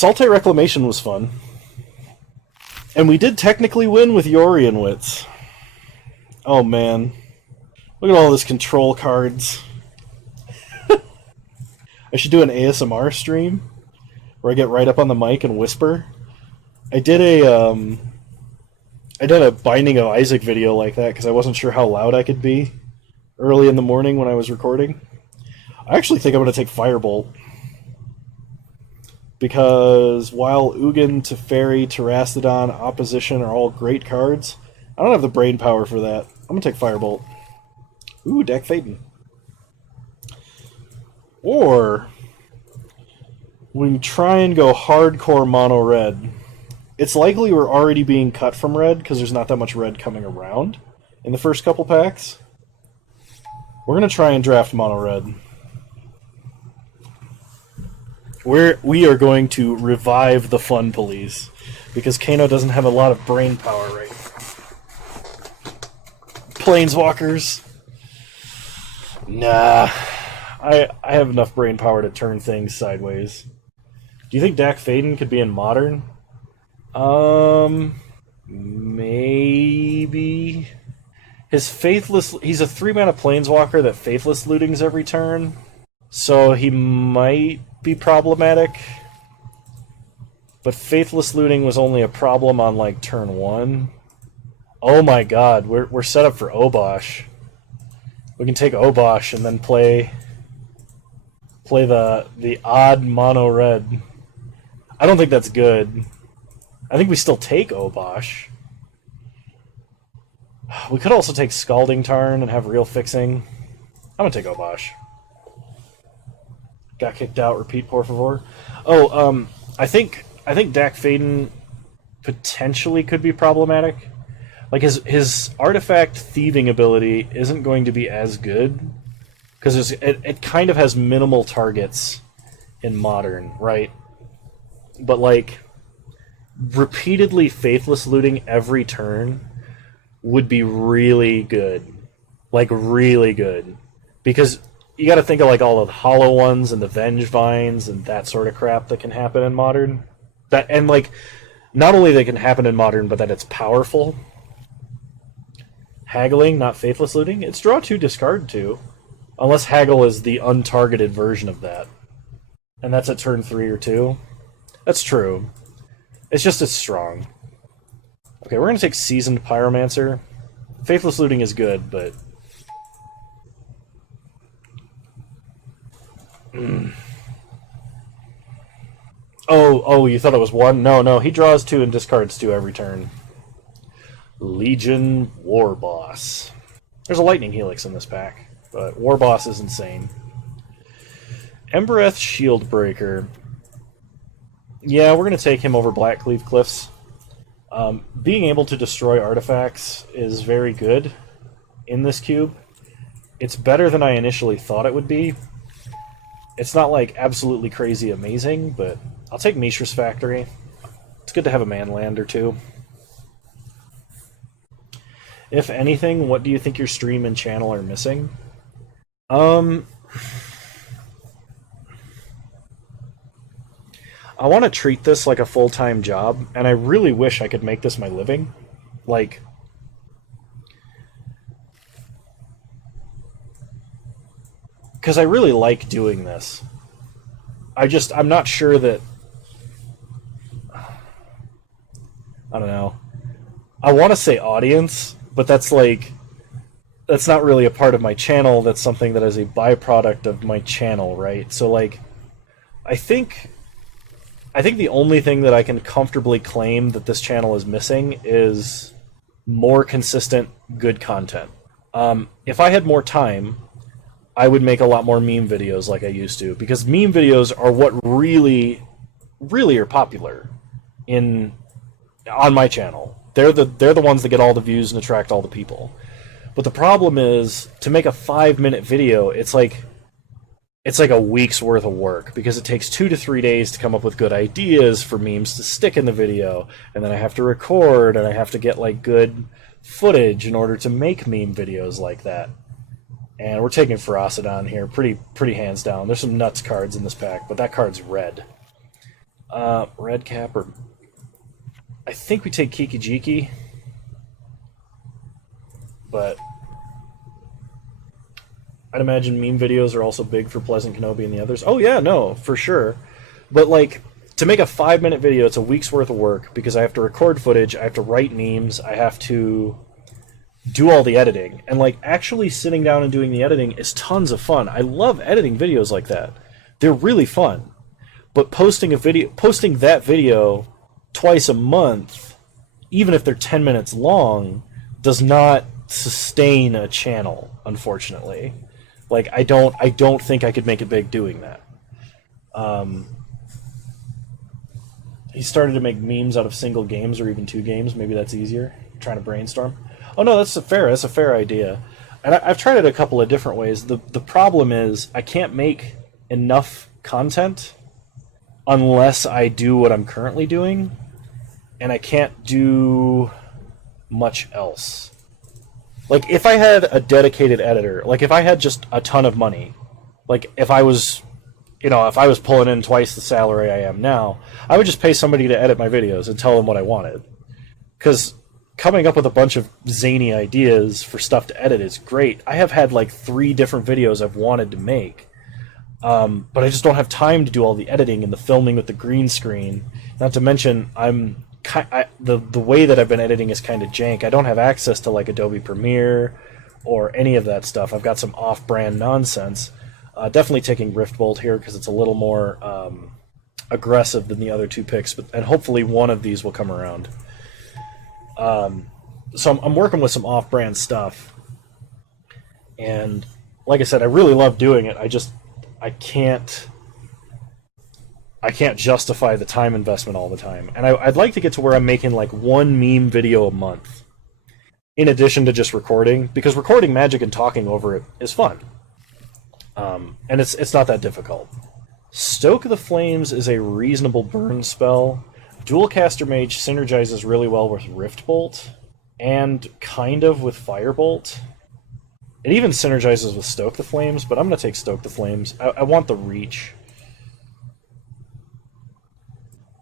Saltite Reclamation was fun. And we did technically win with Yorian Wits. Oh man. Look at all this control cards. I should do an ASMR stream where I get right up on the mic and whisper. I did a Binding of Isaac video like that because I wasn't sure how loud I could be early in the morning when I was recording. I actually think I'm going to take Firebolt. Because while Ugin, Teferi, Terastodon, Opposition are all great cards, I don't have the brain power for that. I'm going to take Firebolt. Ooh, Dak Phaeton. Or we can try and go hardcore mono red. It's likely we're already being cut from red because there's not that much red coming around in the first couple packs. We're going to try and draft mono red. We are going to revive the fun police because Kano doesn't have a lot of brain power right now. Planeswalkers. Nah. I have enough brain power to turn things sideways. Do you think Dak Phaeton could be in Modern? Maybe. He's a 3-mana Planeswalker that Faithless Lootings every turn, so he might be problematic. But Faithless Looting was only a problem on, like, turn 1. Oh my god, we're set up for Obosh. We can take Obosh and then play the odd mono red. I don't think that's good. I think we still take Obosh. We could also take Scalding Tarn and have real fixing. I'm gonna take Obosh. Got kicked out. Repeat, por favor. Oh, I think Dak Phaeton potentially could be problematic. Like his artifact thieving ability isn't going to be as good because it kind of has minimal targets in Modern, right? But like repeatedly Faithless Looting every turn would be really good, like really good, because you got to think of like all of the hollow ones and the Venge Vines and that sort of crap that can happen in Modern. And like not only that can happen in Modern, but that it's powerful. Haggling, not Faithless Looting. It's draw 2, discard 2. Unless Haggle is the untargeted version of that. And that's at turn 3 or 2. That's true. It's just as strong. Okay, we're going to take Seasoned Pyromancer. Faithless Looting is good, but... Oh, you thought it was 1? No, he draws 2 and discards 2 every turn. Legion Warboss. There's a Lightning Helix in this pack, but Warboss is insane. Embereth Shieldbreaker. Yeah, we're going to take him over Blackcleave Cliffs. Being able to destroy artifacts is very good in this cube. It's better than I initially thought it would be. It's not like absolutely crazy amazing, but I'll take Mishra's Factory. It's good to have a manland or two. If anything, what do you think your stream and channel are missing? I want to treat this like a full-time job, and I really wish I could make this my living. Like, because I really like doing this. I'm not sure that... I don't know. I want to say audience, but that's not really a part of my channel. That's something that is a byproduct of my channel, right? So, like, I think the only thing that I can comfortably claim that this channel is missing is more consistent, good content. If I had more time, I would make a lot more meme videos like I used to, because meme videos are what really, really are popular on my channel. They're the ones that get all the views and attract all the people. But the problem is, to make a 5-minute video, it's like a week's worth of work, because it takes 2 to 3 days to come up with good ideas for memes to stick in the video, and then I have to record, and I have to get like good footage in order to make meme videos like that. And we're taking Ferocidon here, pretty hands down. There's some nuts cards in this pack, but that card's red. Red cap or... I think we take Kiki Jiki, but I'd imagine meme videos are also big for Pleasant Kenobi and the others. Oh yeah, no, for sure. But like, to make a 5-minute video, it's a week's worth of work because I have to record footage, I have to write memes, I have to do all the editing. And like, actually sitting down and doing the editing is tons of fun. I love editing videos like that. They're really fun. But posting that video twice a month, even if they're 10 minutes long, does not sustain a channel, unfortunately. Like, I don't think I could make it big doing that. He started to make memes out of single games or even 2 games. Maybe that's easier. I'm trying to brainstorm. Oh no, that's a fair idea. And I've tried it a couple of different ways. The problem is I can't make enough content unless I do what I'm currently doing, and I can't do much else. Like, if I had a dedicated editor, like if I had just a ton of money, like if I was pulling in twice the salary I am now, I would just pay somebody to edit my videos and tell them what I wanted. Because coming up with a bunch of zany ideas for stuff to edit is great. I have had like 3 different videos I've wanted to make, but I just don't have time to do all the editing and the filming with the green screen. Not to mention, the way that I've been editing is kind of jank. I don't have access to like Adobe Premiere or any of that stuff. I've got some off-brand nonsense. Definitely taking Riftbolt here because it's a little more aggressive than the other 2 picks, and hopefully one of these will come around. So I'm working with some off-brand stuff, and like I said, I really love doing it. I can't justify the time investment all the time, and I'd like to get to where I'm making like 1 meme video a month, in addition to just recording, because recording Magic and talking over it is fun. And it's not that difficult. Stoke the Flames is a reasonable burn spell. Dualcaster Mage synergizes really well with Riftbolt, and kind of with Firebolt. It even synergizes with Stoke the Flames, but I'm going to take Stoke the Flames. I want the reach.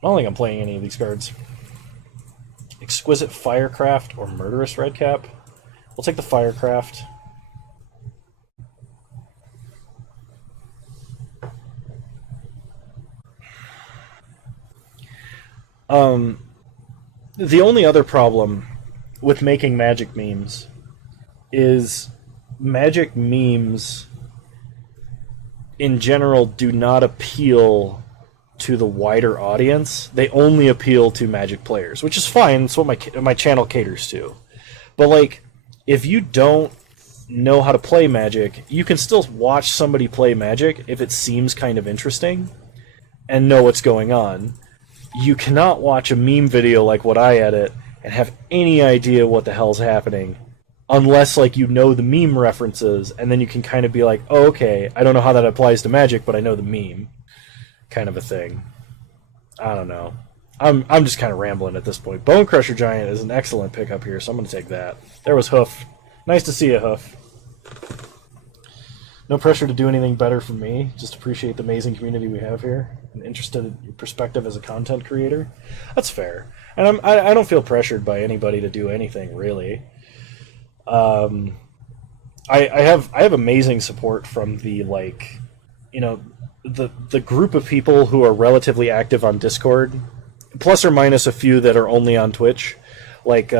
I don't think I'm playing any of these cards. Exquisite Firecraft or Murderous Redcap. We'll take the Firecraft. The only other problem with making Magic memes is Magic memes in general do not appeal to the wider audience. They only appeal to Magic players, which is fine. That's what my channel caters to. But like, if you don't know how to play Magic, you can still watch somebody play Magic if it seems kind of interesting and know what's going on. You cannot watch a meme video like what I edit and have any idea what the hell's happening unless like you know the meme references, and then you can kind of be like, oh, okay, I don't know how that applies to Magic, but I know the meme, kind of a thing. I don't know. I'm just kind of rambling at this point. Bone Crusher Giant is an excellent pickup here, so I'm going to take that. There was Hoof. Nice to see you, Hoof. No pressure to do anything better for me. Just appreciate the amazing community we have here and interested in your perspective as a content creator. That's fair. And I don't feel pressured by anybody to do anything, really. I have amazing support from the, like, you know, the group of people who are relatively active on Discord, plus or minus a few that are only on Twitch, like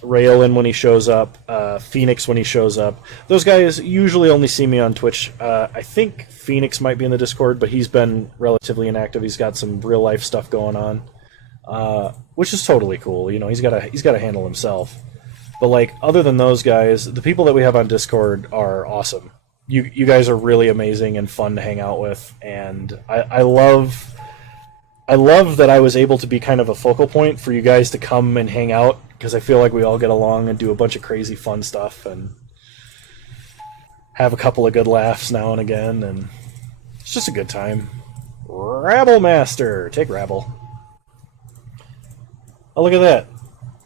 Rayolan when he shows up, Phoenix when he shows up. Those guys usually only see me on Twitch. I think Phoenix might be in the Discord, but he's been relatively inactive. He's got some real life stuff going on, which is totally cool. You know, he's got to handle himself. But like, other than those guys, the people that we have on Discord are awesome. You guys are really amazing and fun to hang out with, and I love that I was able to be kind of a focal point for you guys to come and hang out, because I feel like we all get along and do a bunch of crazy fun stuff and have a couple of good laughs now and again, and it's just a good time. Rabble Master! Take Rabble. Oh, look at that.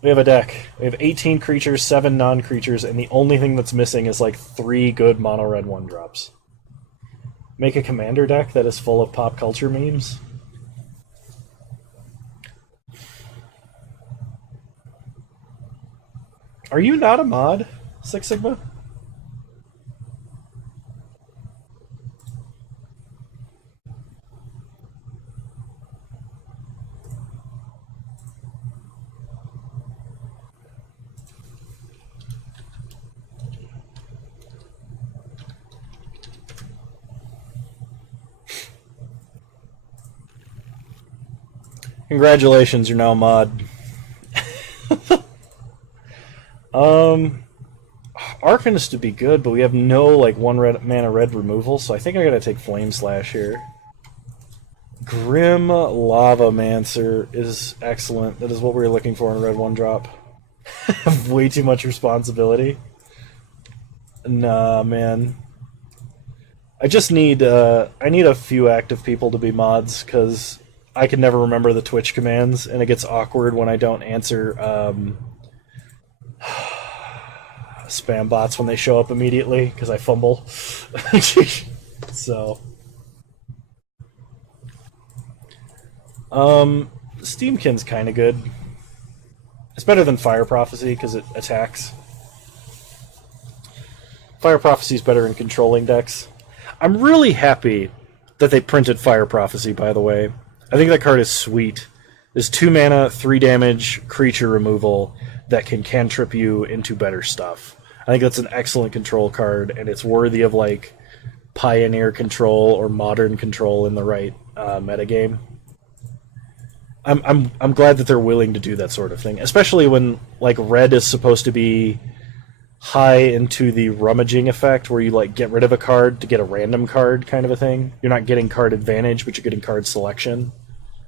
We have a deck. We have 18 creatures, 7 non-creatures, and the only thing that's missing is like 3 good mono-red 1-drops. Make a commander deck that is full of pop culture memes. Are you not a mod, Six Sigma? Congratulations, you're now a mod. Um, Arcanist would be good, but we have no like one red mana red removal, so I think I gotta take Flame Slash here. Grim Lava Mancer is excellent. That is what we were looking for in a red one drop. Way too much responsibility. Nah, man. I just need I need a few active people to be mods because I can never remember the Twitch commands, and it gets awkward when I don't answer spam bots when they show up immediately because I fumble. So, Steamkin's kind of good. It's better than Fire Prophecy because it attacks. Fire Prophecy is better in controlling decks. I'm really happy that they printed Fire Prophecy, by the way. I think that card is sweet. There's 2 mana, 3 damage, creature removal that can cantrip you into better stuff. I think that's an excellent control card, and it's worthy of like Pioneer control or Modern control in the right metagame. I'm glad that they're willing to do that sort of thing, especially when like red is supposed to be high into the rummaging effect, where you like get rid of a card to get a random card kind of a thing. You're not getting card advantage, but you're getting card selection.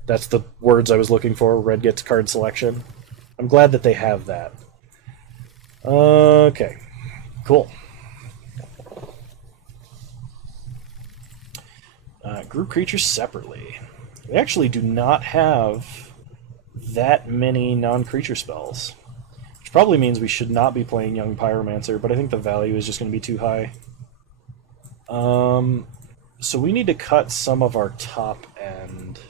That's the words I was looking for. Red gets card selection. I'm glad that they have that. Okay, cool. Group creatures separately. We actually do not have that many non-creature spells, which probably means we should not be playing Young Pyromancer, but I think the value is just going to be too high. So we need to cut some of our top end.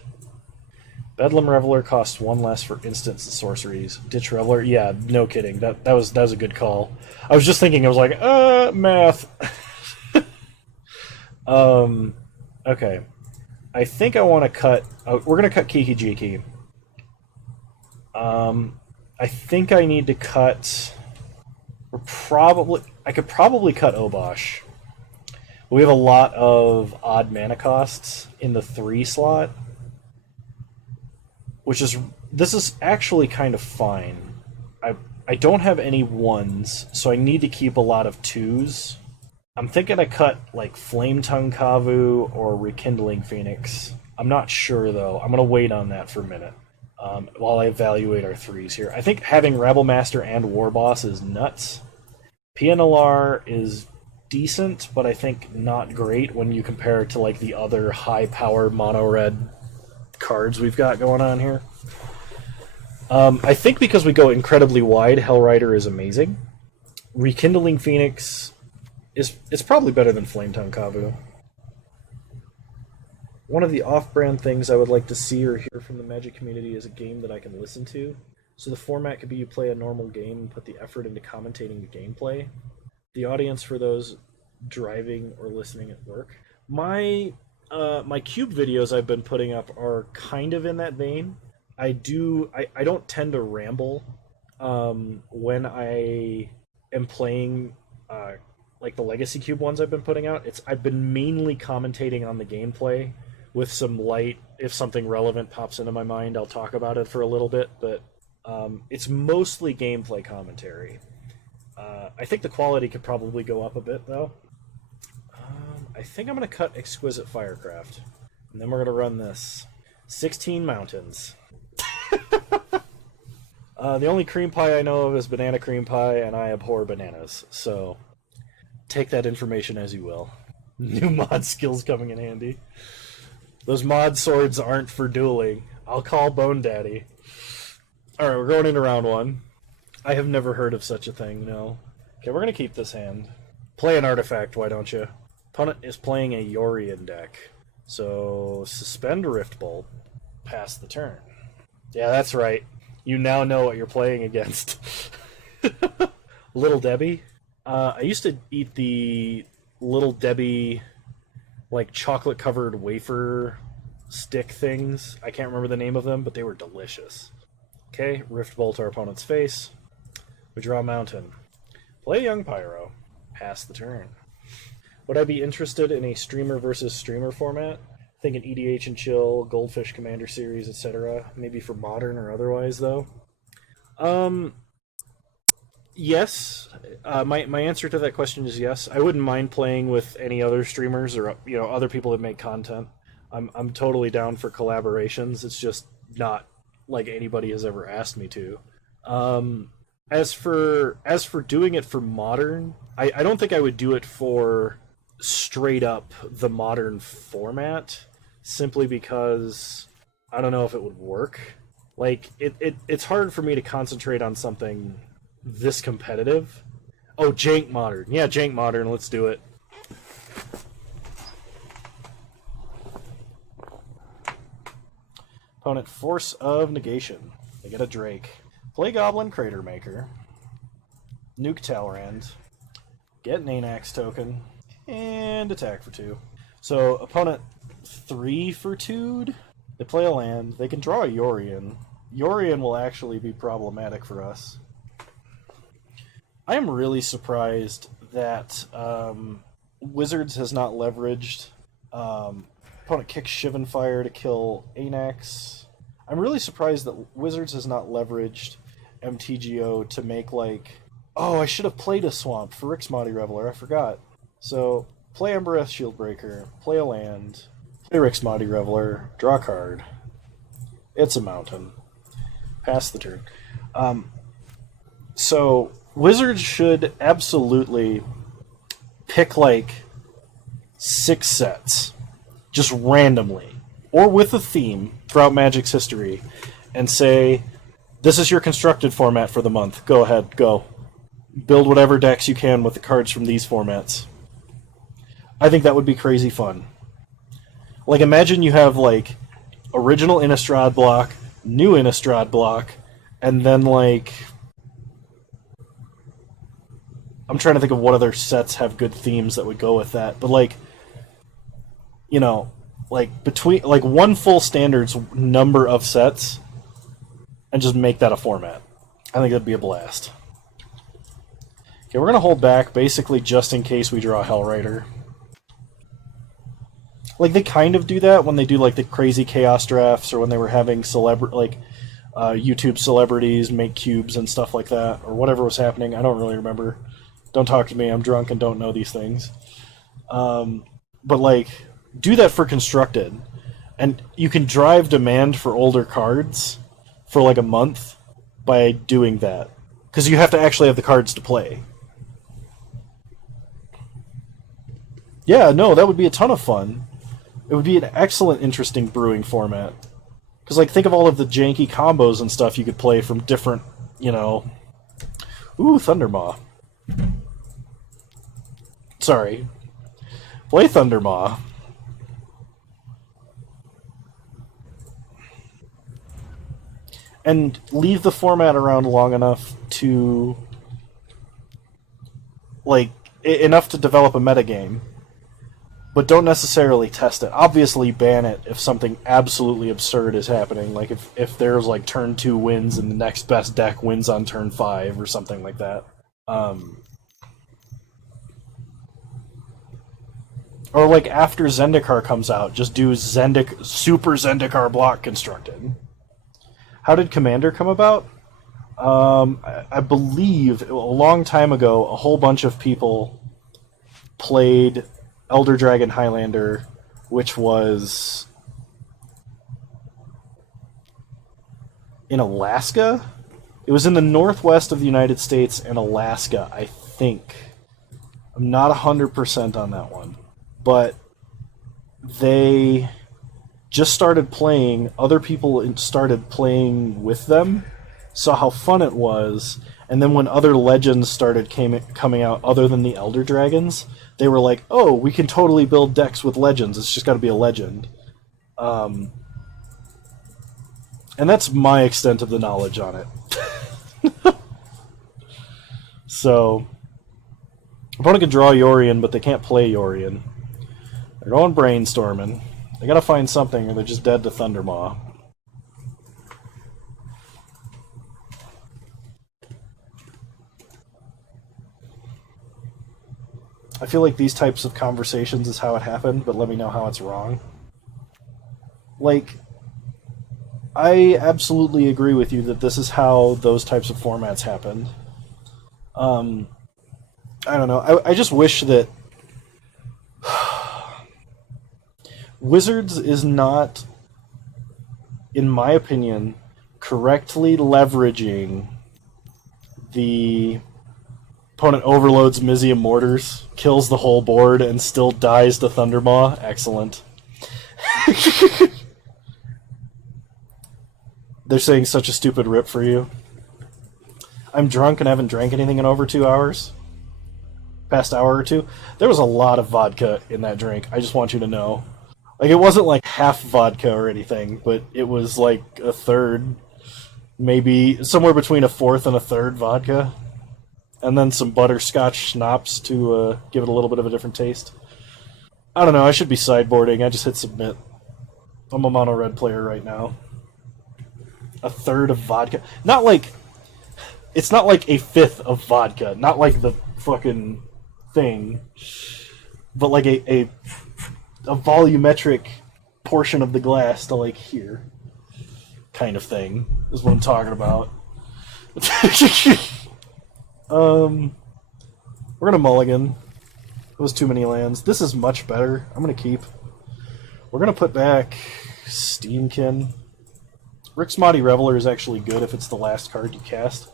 Bedlam Reveler costs 1 less for instants and sorceries. Ditch Reveler, yeah, no kidding. That was a good call. I was just thinking, I was like, math. Okay. I think I want to cut. We're gonna cut Kiki Jiki. I think I need to cut. I could probably cut Obosh. We have a lot of odd mana costs in the 3 slot, which is this is actually kind of fine. I don't have any 1s, so I need to keep a lot of 2s. I'm thinking I cut like Flame Tongue Kavu or Rekindling Phoenix. I'm not sure though. I'm gonna wait on that for a minute while I evaluate our 3s here. I think having Rabble Master and War Boss is nuts. PNLR is decent, but I think not great when you compare it to like the other high power mono red cards we've got going on here. I think because we go incredibly wide, Hellrider is amazing. Rekindling Phoenix it's probably better than Flametongue Kavu. One of the off-brand things I would like to see or hear from the Magic community is a game that I can listen to. So the format could be you play a normal game and put the effort into commentating the gameplay. The audience for those driving or listening at work. My cube videos I've been putting up are kind of in that vein. I don't tend to ramble when I am playing like the Legacy Cube ones I've been putting out. I've been mainly commentating on the gameplay with some light. If something relevant pops into my mind, I'll talk about it for a little bit, but it's mostly gameplay commentary. I think the quality could probably go up a bit, though. I think I'm going to cut Exquisite Firecraft, and then we're going to run this. 16 mountains. The only cream pie I know of is banana cream pie, and I abhor bananas, so take that information as you will. New mod skills coming in handy. Those mod swords aren't for dueling. I'll call Bone Daddy. Alright, we're going into round 1. I have never heard of such a thing, no. Okay, we're going to keep this hand. Play an artifact, why don't you? Opponent is playing a Yorion deck. So, suspend Rift Bolt. Pass the turn. Yeah, that's right. You now know what you're playing against. Little Debbie. I used to eat the Little Debbie like chocolate covered wafer stick things. I can't remember the name of them, but they were delicious. Okay, Rift Bolt our opponent's face. We draw a mountain. Play Young Pyro. Pass the turn. Would I be interested in a streamer versus streamer format? Think an EDH and Chill, Goldfish Commander Series, etc. Maybe for modern or otherwise, though. Yes. My answer to that question is yes. I wouldn't mind playing with any other streamers or other people that make content. I'm totally down for collaborations. It's just not like anybody has ever asked me to. As for doing it for modern, I don't think I would do it for straight up the modern format, simply because I don't know if it would work. Like it's hard for me to concentrate on something this competitive. Oh, Jank Modern. Yeah, Jank Modern, let's do it. Opponent Force of Negation. They get a Drake. Play Goblin Crater Maker. Nuke Talrand. Get an Anax token. And attack for 2. So, opponent 3 for 2'd. They play a land. They can draw a Yorion. Yorion will actually be problematic for us. I am really surprised that Wizards has not leveraged opponent kicks Shivan Fire to kill Anax. I'm really surprised that Wizards has not leveraged MTGO to make like... Oh, I should have played a Swamp for Rixmati Reveler, I forgot. So, play Embereth Shieldbreaker, play a land, play Rixmati Reveler, draw a card. It's a mountain. Pass the turn. So, Wizards should absolutely pick like 6 sets, just randomly, or with a theme throughout Magic's history, and say, this is your constructed format for the month. Go ahead, go. Build whatever decks you can with the cards from these formats. I think that would be crazy fun. Like, imagine you have, like, original Innistrad block, new Innistrad block, and then, like... I'm trying to think of what other sets have good themes that would go with that. But, like, you know, like, between, like, one full standards number of sets, and just make that a format. I think that'd be a blast. Okay, we're going to hold back, basically just in case we draw Hellrider. Like, they kind of do that when they do, like, the crazy Chaos drafts, or when they were having YouTube celebrities make cubes and stuff like that, or whatever was happening. I don't really remember. Don't talk to me, I'm drunk and don't know these things. But, like, do that for Constructed. And you can drive demand for older cards for, like, a month by doing that. Because you have to actually have the cards to play. Yeah, no, that would be a ton of fun. It would be an excellent, interesting brewing format. Because, like, think of all of the janky combos and stuff you could play from different, you know... Ooh, Thundermaw. Sorry. Play Thundermaw. And leave the format around long enough to... like, enough to develop a metagame. But don't necessarily test it. Obviously ban it if something absolutely absurd is happening. Like if there's like turn 2 wins and the next best deck wins on turn 5 or something like that. Or like after Zendikar comes out, just do Super Zendikar block constructed. How did Commander come about? I believe a long time ago, a whole bunch of people played Elder Dragon Highlander, which was in Alaska? It was in the northwest of the United States and Alaska, I think. I'm not 100% on that one. But they just started playing, other people started playing with them, saw how fun it was, and then when other legends started coming out other than the Elder Dragons, they were like, oh, we can totally build decks with legends, it's just got to be a legend. And that's my extent of the knowledge on it. So, opponent can draw Yorion, but they can't play Yorion. They're going brainstorming. They gotta find something, or they're just dead to Thundermaw. I feel like these types of conversations is how it happened, but let me know how it's wrong. Like, I absolutely agree with you that this is how those types of formats happened. I don't know. I just wish that Wizards is not, in my opinion, correctly leveraging the opponent overloads Mizium Mortars, kills the whole board, and still dies to Thundermaw. Excellent. They're saying such a stupid rip for you. I'm drunk and haven't drank anything in over 2 hours. Past hour or two. There was a lot of vodka in that drink. I just want you to know. Like, it wasn't like half vodka or anything, but it was like a third. Maybe somewhere between a fourth and a third vodka. And then some butterscotch schnapps to give it a little bit of a different taste. I don't know, I should be sideboarding. I just hit submit. I'm a mono-red player right now. A third of vodka. Not like... It's not like a fifth of vodka. Not like the fucking thing. But like a volumetric portion of the glass to like here. Kind of thing. Is what I'm talking about. We're gonna mulligan. It was too many lands. This is much better. I'm gonna keep. We're gonna put back Steamkin. Rixmati Reveler is actually good if it's the last card you cast.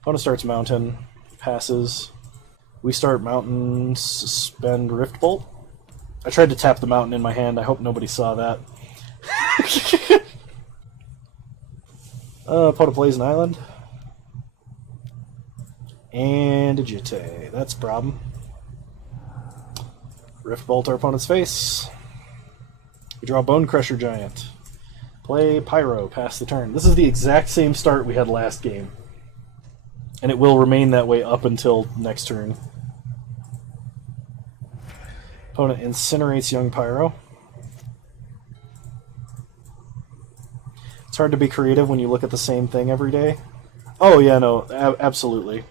Opponent starts Mountain, passes. We start Mountain, suspend Rift Bolt. I tried to tap the Mountain in my hand. I hope nobody saw that. Opponent plays an island. And a Jitte. That's a problem. Rift Bolt our opponent's face. We draw Bone Crusher Giant. Play Pyro, pass the turn. This is the exact same start we had last game. And it will remain that way up until next turn. Opponent incinerates Young Pyro. It's hard to be creative when you look at the same thing every day. Oh yeah, no, absolutely.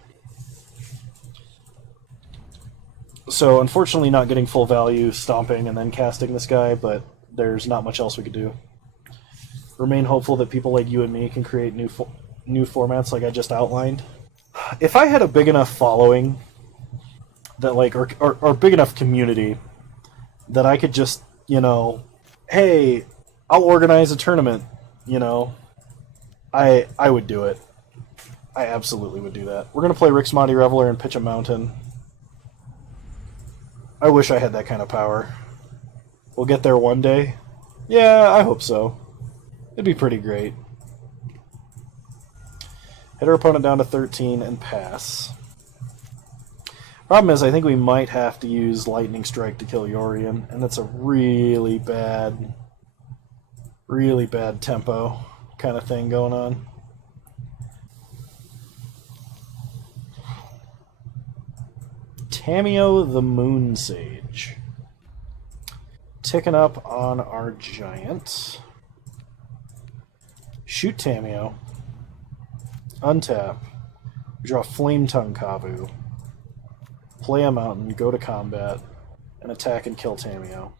So unfortunately not getting full value, stomping, and then casting this guy, but there's not much else we could do. Remain hopeful that people like you and me can create new formats like I just outlined. If I had a big enough following, that like or big enough community, that I could just, you know, hey, I'll organize a tournament, you know, I would do it. I absolutely would do that. We're going to play Rixmati Reveler and pitch a Mountain. I wish I had that kind of power. We'll get there one day. Yeah, I hope so. It'd be pretty great. Hit our opponent down to 13 and pass. Problem is, I think we might have to use Lightning Strike to kill Yorion, and that's a really bad tempo kind of thing going on. Tamiyo the Moon Sage. Ticking up on our Giant. Shoot Tamiyo. Untap. We draw Flame Tongue Kavu. Play a Mountain, go to combat, and attack and kill Tamiyo.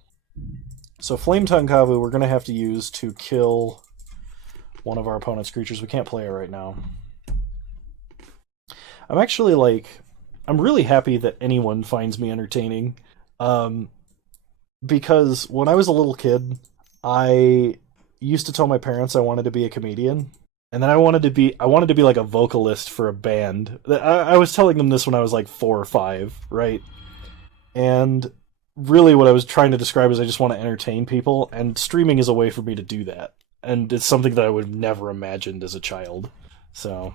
So Flame Tongue Kavu we're going to have to use to kill one of our opponent's creatures. We can't play it right now. I'm actually like... I'm really happy that anyone finds me entertaining. Because when I was a little kid, I used to tell my parents I wanted to be a comedian. And then I wanted to be like a vocalist for a band. I was telling them this when I was like 4 or 5, right? And really what I was trying to describe is I just want to entertain people, and streaming is a way for me to do that. And it's something that I would have never imagined as a child. So,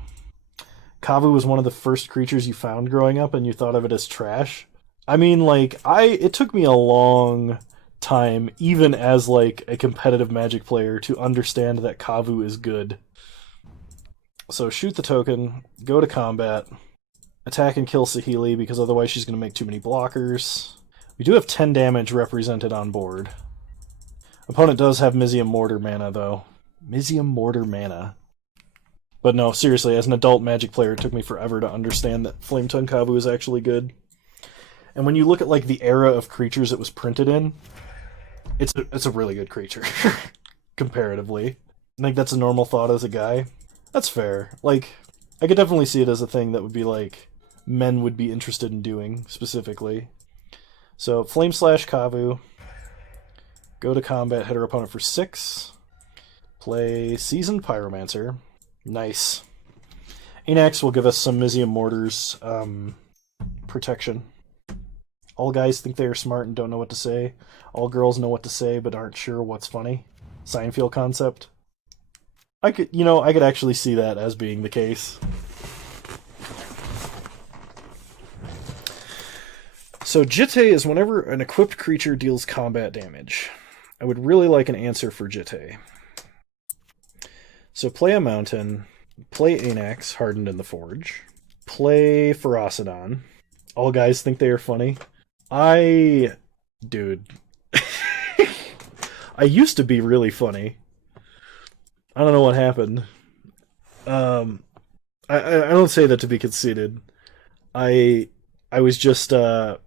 Kavu was one of the first creatures you found growing up and you thought of it as trash. I mean, like, it took me a long time, even as like a competitive Magic player, to understand that Kavu is good. So shoot the token, go to combat, attack and kill Saheeli, because otherwise she's going to make too many blockers. We do have 10 damage represented on board. Opponent does have Mizium Mortar mana, though. Mizium Mortar mana. But no, seriously, as an adult Magic player, it took me forever to understand that Flame Tongue Kavu is actually good. And when you look at like the era of creatures it was printed in, it's a really good creature, comparatively. I think that's a normal thought as a guy. That's fair. Like, I could definitely see it as a thing that would be like, men would be interested in doing, specifically. So, Flame Slash Kavu. Go to combat, hit our opponent for 6. Play Seasoned Pyromancer. Nice. Anax will give us some Mizium Mortars protection. All guys think they are smart and don't know what to say. All girls know what to say but aren't sure what's funny. Seinfeld concept. I could actually see that as being the case. So Jitte is whenever an equipped creature deals combat damage. I would really like an answer for Jitte. So play a mountain, play Anax, Hardened in the Forge, play Ferocidon. All guys think they are funny. Dude. I used to be really funny. I don't know what happened. I don't say that to be conceited. I was just I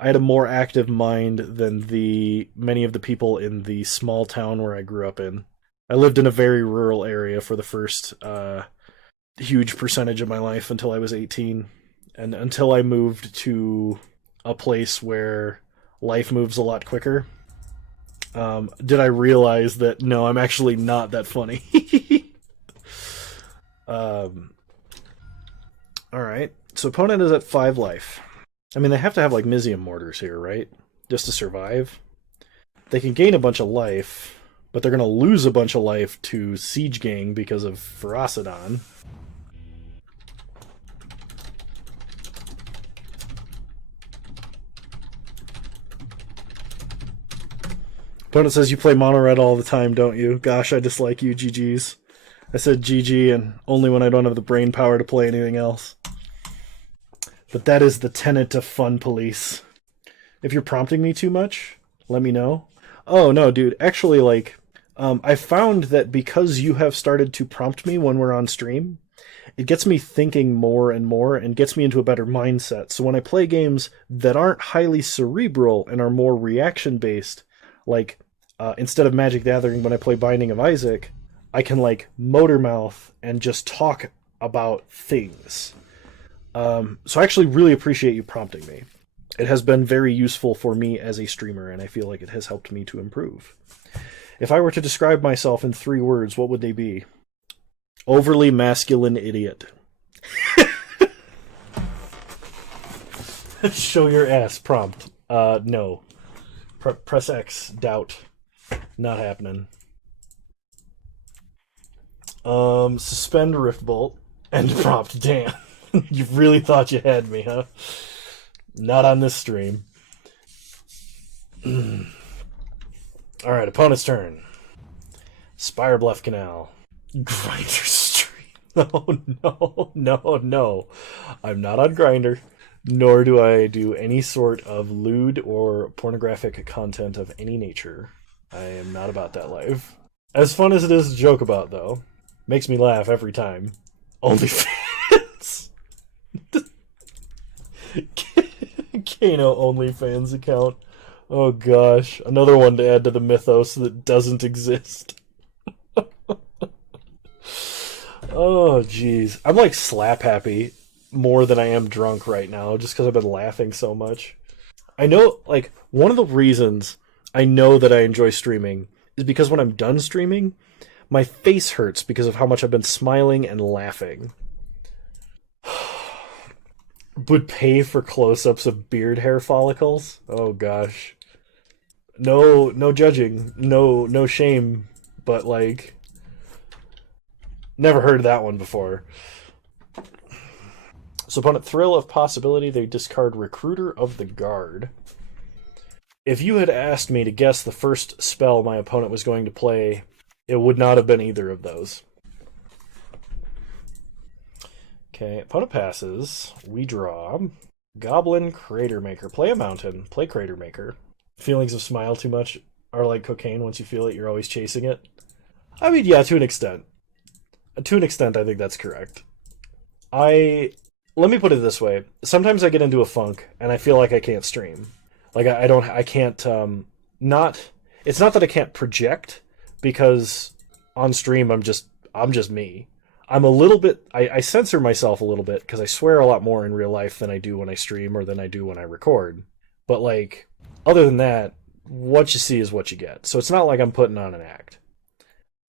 had a more active mind than many of the people in the small town where I grew up in. I lived in a very rural area for the first huge percentage of my life until I was 18. And until I moved to a place where life moves a lot quicker, did I realize that, no, I'm actually not that funny. Alright, so opponent is at 5 life. I mean, they have to have, like, Mizium Mortars here, right? Just to survive. They can gain a bunch of life, but they're going to lose a bunch of life to Siege Gang because of Ferocidon. Opponent says you play mono-red all the time, don't you? Gosh, I dislike you, GG's. I said GG, and only when I don't have the brain power to play anything else. But that is the tenet of Fun Police. If you're prompting me too much, let me know. Oh, no, dude. Actually, like, I found that because you have started to prompt me when we're on stream, it gets me thinking more and more and gets me into a better mindset. So when I play games that aren't highly cerebral and are more reaction-based, like, instead of Magic the Gathering, when I play Binding of Isaac, I can, like, motor mouth and just talk about things. So I actually really appreciate you prompting me. It has been very useful for me as a streamer, and I feel like it has helped me to improve. If I were to describe myself in 3 words, what would they be? Overly masculine idiot. Show your ass prompt. No. Press X. Doubt. Not happening. Suspend Riftbolt. End prompt. Damn. You really thought you had me, huh? Not on this stream. Alright, opponent's turn. Spire Bluff Canal. Grinder stream. No. I'm not on Grinder, nor do I do any sort of lewd or pornographic content of any nature. I am not about that life. As fun as it is to joke about, though, makes me laugh every time. OnlyFans. Kano OnlyFans account. Oh gosh, another one to add to the mythos that doesn't exist. Oh jeez, I'm like slap happy more than I am drunk right now, just because I've been laughing so much. I know, like, one of the reasons I know that I enjoy streaming is because when I'm done streaming, my face hurts because of how much I've been smiling and laughing. Would pay for close-ups of beard hair follicles? Oh gosh. No judging, no shame, but like, never heard that one before. So upon a thrill of possibility, they discard Recruiter of the Guard. If you had asked me to guess the first spell my opponent was going to play, it would not have been either of those. Okay, opponent passes. We draw. Goblin Crater Maker. Play a mountain. Play Crater Maker. Feelings of smile too much are like cocaine. Once you feel it, you're always chasing it. I mean, yeah, to an extent. To an extent, I think that's correct. I Let me put it this way. Sometimes I get into a funk and I feel like I can't stream. Like I don't I can't not it's not that I can't project because on stream I'm just me. I'm a little bit I censor myself a little bit because I swear a lot more in real life than I do when I stream or than I do when I record. But like other than that, what you see is what you get. So it's not like I'm putting on an act.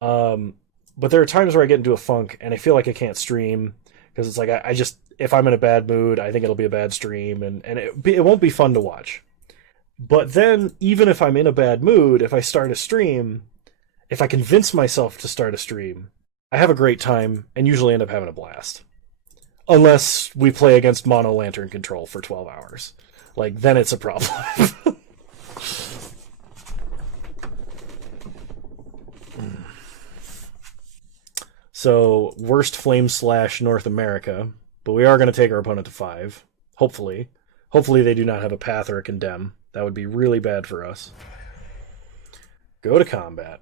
Um but there are times where I get into a funk and I feel like I can't stream because it's like I just if I'm in a bad mood, I think it'll be a bad stream and it won't be fun to watch. But then even if I'm in a bad mood, if I start a stream, if I convince myself to start a stream, I have a great time and usually end up having a blast. Unless we play against mono lantern control for 12 hours. Like then it's a problem. So, worst flame slash North America, but we are going to take our opponent to 5. Hopefully. Hopefully they do not have a path or a condemn. That would be really bad for us. Go to combat.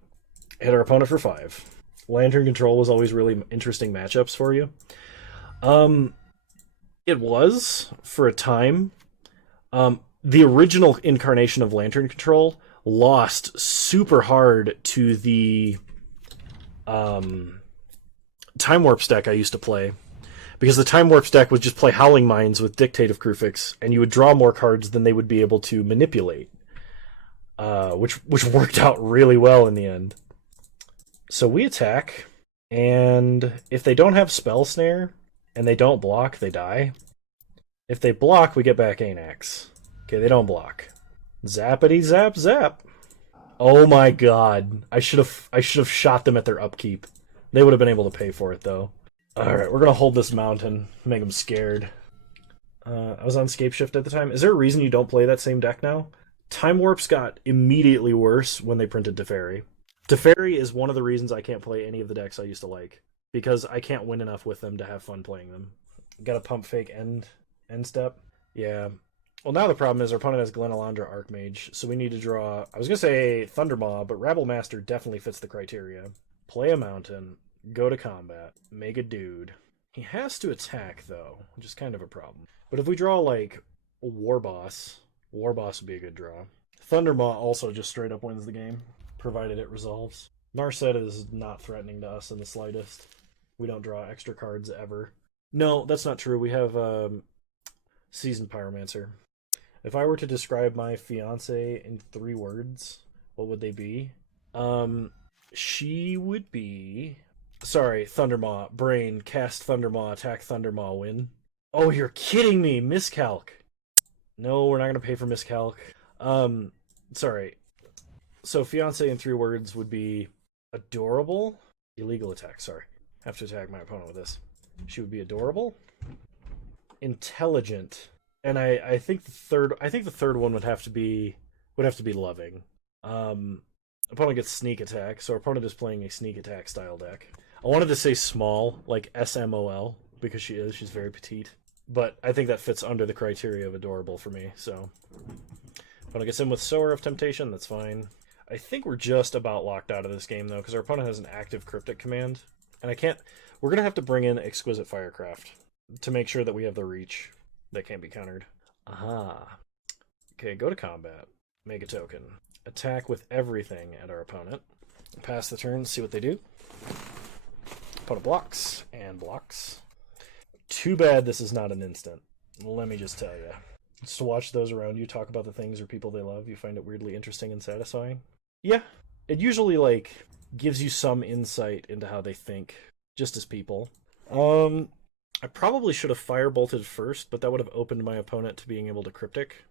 Hit our opponent for 5. Lantern control was always really interesting matchups for you. It was for a time. The original incarnation of Lantern control lost super hard to the Time Warp deck I used to play. Because the Time Warp deck would just play Howling Mines with Dictate Krufix, and you would draw more cards than they would be able to manipulate. Which worked out really well in the end. So we attack, and if they don't have Spell Snare, and they don't block, they die. If they block, we get back Anax. Okay, they don't block. Zappity zap zap. Oh my god. I should have shot them at their upkeep. They would have been able to pay for it, though. Alright, we're gonna hold this mountain. Make them scared. I was on Scape Shift at the time. Is there a reason you don't play that same deck now? Time Warps got immediately worse when they printed Teferi. Teferi is one of the reasons I can't play any of the decks I used to like. Because I can't win enough with them to have fun playing them. Got a pump fake end step? Yeah. Well, now the problem is our opponent has Glenalandra Archmage, so we need to draw... I was going to say Thundermaw, but Rabble Master definitely fits the criteria. Play a mountain, go to combat, make a dude. He has to attack, though, which is kind of a problem. But if we draw, like, War Boss would be a good draw. Thundermaw also just straight up wins the game, provided it resolves. Narset is not threatening to us in the slightest. We don't draw extra cards ever. No, that's not true. We have Seasoned Pyromancer. If I were to describe my fiance in 3 words, what would they be? She would be... Sorry, Thundermaw. Brain, cast Thundermaw, attack Thundermaw, win. Oh, you're kidding me! Miscalc. No, we're not going to pay for Miscalc. Sorry. So, fiance in 3 words would be adorable. Illegal attack, sorry. Have to attack my opponent with this. She would be adorable. Intelligent. And I think the third one would have to be loving. Opponent gets sneak attack, so our opponent is playing a sneak attack style deck. I wanted to say small, like SMOL, because she's very petite. But I think that fits under the criteria of adorable for me, so. Opponent gets in with Sower of Temptation, that's fine. I think we're just about locked out of this game, though, because our opponent has an active Cryptic command. And we're going to have to bring in Exquisite Firecraft to make sure that we have the reach that can't be countered. Aha. Okay, go to combat. Make a token. Attack with everything at our opponent. Pass the turn, see what they do. Opponent blocks, and blocks. Too bad this is not an instant. Let me just tell you. Just to watch those around you talk about the things or people they love, you find it weirdly interesting and satisfying. Yeah, it usually, like, gives you some insight into how they think, just as people. I probably should have Firebolted first, but that would have opened my opponent to being able to Cryptic.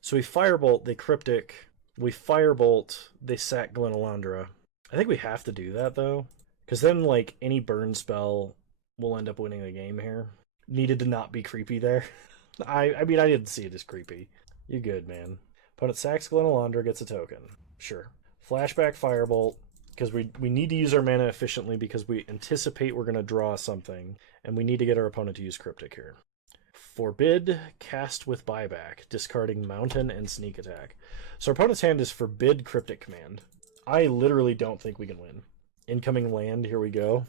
So we Firebolt, they Cryptic. We Firebolt, they sack Glenalandra. I think we have to do that, though. Because then, like, any burn spell will end up winning the game here. Needed to not be creepy there. I mean, I didn't see it as creepy. You're good, man. Opponent sacks Glenalandra, gets a token. Sure. Flashback Firebolt. because we need to use our mana efficiently because we anticipate we're going to draw something, and we need to get our opponent to use Cryptic here. Forbid, cast with buyback, discarding Mountain and Sneak Attack. So our opponent's hand is Forbid Cryptic Command. I literally don't think we can win. Incoming land, here we go.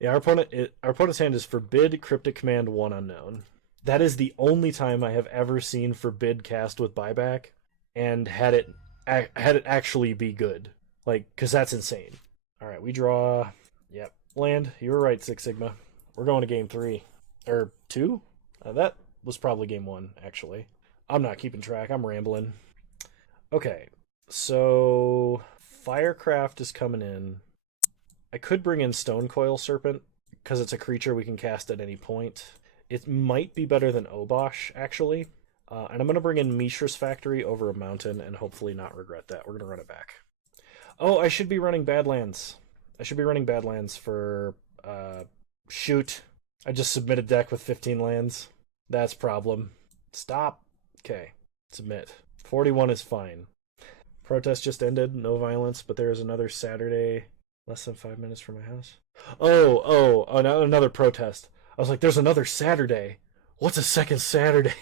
Yeah, our opponent's hand is Forbid Cryptic Command 1 unknown. That is the only time I have ever seen Forbid cast with buyback and had it actually be good. Like, because that's insane. Alright, we draw. Yep. Land. You were right, Six Sigma. We're going to game 3. Or 2? That was probably game 1, actually. I'm not keeping track. I'm rambling. Okay. So, Firecraft is coming in. I could bring in Stonecoil Serpent, because it's a creature we can cast at any point. It might be better than Obosh, actually. And I'm going to bring in Mishra's Factory over a Mountain and hopefully not regret that. We're going to run it back. Oh, I should be running Badlands. I should be running Badlands for... shoot. I just submitted deck with 15 lands. That's problem. Stop. Okay. Submit. 41 is fine. Protest just ended. No violence, but there is another Saturday less than 5 minutes from my house. Oh, another protest. I was like, there's another Saturday. What's a second Saturday?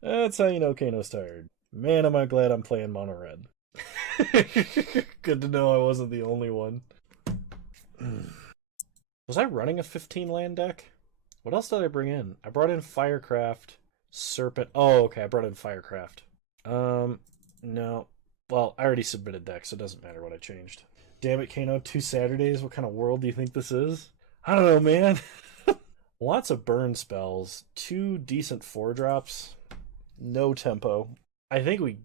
That's how you know Kano's tired. Man, am I glad I'm playing mono red. Good to know I wasn't the only one. Was I running a 15 land deck? What else did I bring in? I brought in Firecraft, Serpent. Oh, okay, I brought in Firecraft. No. Well, I already submitted deck, so it doesn't matter what I changed. Damn it, Kano, 2 Saturdays? What kind of world do you think this is? I don't know, man. Lots of burn spells. 2 decent 4-drops. No tempo. I think we...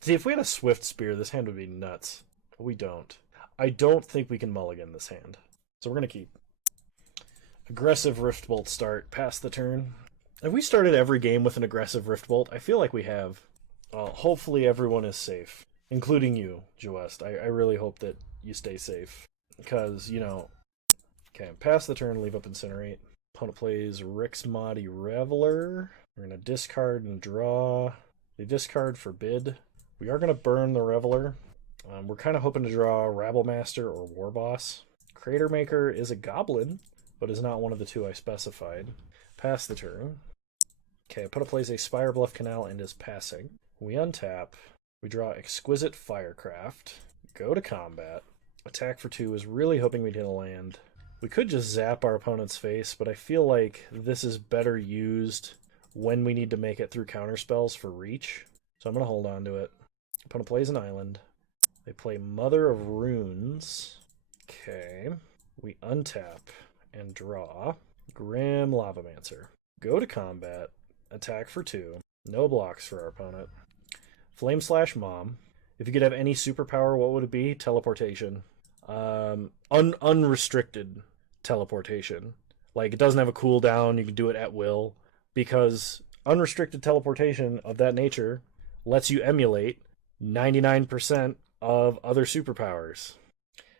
See, if we had a Swift Spear, this hand would be nuts. But we don't. I don't think we can mulligan this hand. So we're going to keep. Aggressive Riftbolt start. Pass the turn. Have we started every game with an aggressive Riftbolt? I feel like we have. Hopefully everyone is safe. Including you, Joest. I really hope that you stay safe. Because, you know... Okay, pass the turn, leave up Incinerate. Opponent plays Rixmati Reveler. We're going to discard and draw. They discard Forbid. We are going to burn the Reveler. We're kind of hoping to draw Rabblemaster or Warboss. Crater Maker is a Goblin, but is not one of the 2 I specified. Pass the turn. Okay, opponent plays a Spire Bluff Canal and is passing. We untap. We draw Exquisite Firecraft. Go to combat. Attack for 2 is really hoping we'd hit a land. We could just zap our opponent's face, but I feel like this is better used when we need to make it through counterspells for reach. So I'm going to hold on to it. Opponent plays an island. They play Mother of Runes. Okay. We untap and draw Grim Lavamancer. Go to combat. Attack for 2. No blocks for our opponent. Flame Slash Mom. If you could have any superpower, what would it be? Teleportation. Unrestricted teleportation. Like, it doesn't have a cooldown. You can do it at will. Because unrestricted teleportation of that nature lets you emulate 99% of other superpowers.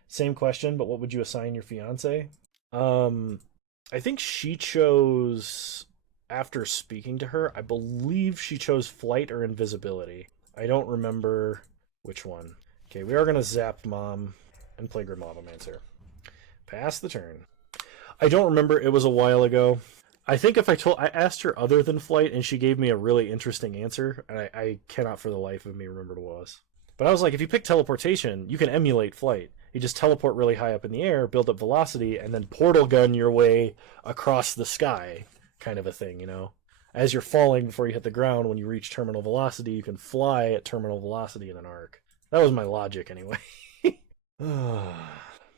Same question, but what would you assign your fiance? I think she chose, after speaking to her, I believe she chose Flight or Invisibility. I don't remember which one. Okay, we are going to zap Mom and play Grim Lavamancer. Pass the turn. I don't remember. It was a while ago. I think if I asked her other than Flight, and she gave me a really interesting answer, and I cannot for the life of me remember what it was. But I was like, if you pick teleportation, you can emulate Flight. You just teleport really high up in the air, build up velocity, and then portal gun your way across the sky, kind of a thing, you know? As you're falling before you hit the ground, when you reach terminal velocity, you can fly at terminal velocity in an arc. That was my logic, anyway.